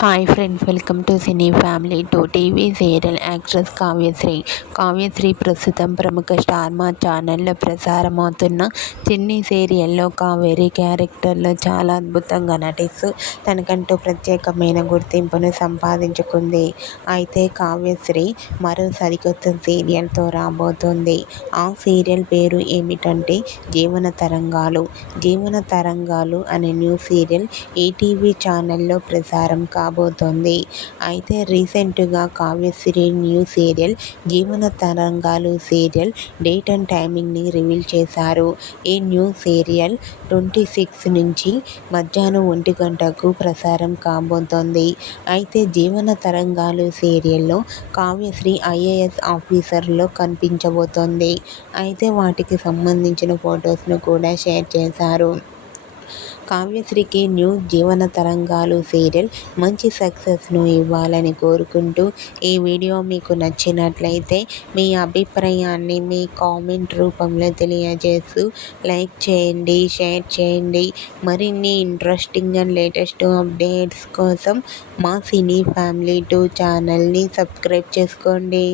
Hi friends, welcome to cine family two. TV serial actress Kavyasri ప్రస్తుతం ప్రముఖ star మా ఛానల్లో ప్రసారమవుతున్న చిన్ని సీరియల్లో కావేరి క్యారెక్టర్లో చాలా అద్భుతంగా నటిస్తూ తనకంటూ ప్రత్యేకమైన గుర్తింపును సంపాదించుకుంది. అయితే కావ్యశ్రీ మరో సరికొత్త సీరియల్తో రాబోతోంది. ఆ సీరియల్ పేరు ఏమిటంటే జీవన తరంగాలు అనే న్యూ సీరియల్ ఈటీవీ ఛానల్లో ప్రసారం కాబోతోంది. అయితే రీసెంట్గా కావ్యశ్రీ న్యూ సీరియల్ జీవన తరంగాలు సీరియల్ డేట్ అండ్ టైమింగ్ని రివీల్ చేశారు. ఈ న్యూ సీరియల్ 26 నుంచి మధ్యాహ్నం 1 గంటకు ప్రసారం కాబోతోంది. అయితే జీవన తరంగాలు సీరియల్లో కావ్యశ్రీ ఐఏఎస్ ఆఫీసర్లో కనిపించబోతోంది. అయితే వాటికి సంబంధించిన ఫొటోస్ను కూడా షేర్ చేశారు. కావ్యశ్రీకి న్యూ జీవన తరంగాలు సీరియల్ మంచి సక్సెస్ను ఇవ్వాలని కోరుకుంటూ ఈ వీడియో మీకు నచ్చినట్లయితే మీ అభిప్రాయాన్ని మీ కామెంట్ రూపంలో తెలియజేస్తూ లైక్ చేయండి, షేర్ చేయండి. మరిన్ని ఇంట్రెస్టింగ్ అండ్ లేటెస్ట్ అప్డేట్స్ కోసం మా సినీ ఫ్యామిలీ 2 ఛానల్ని సబ్స్క్రైబ్ చేసుకోండి.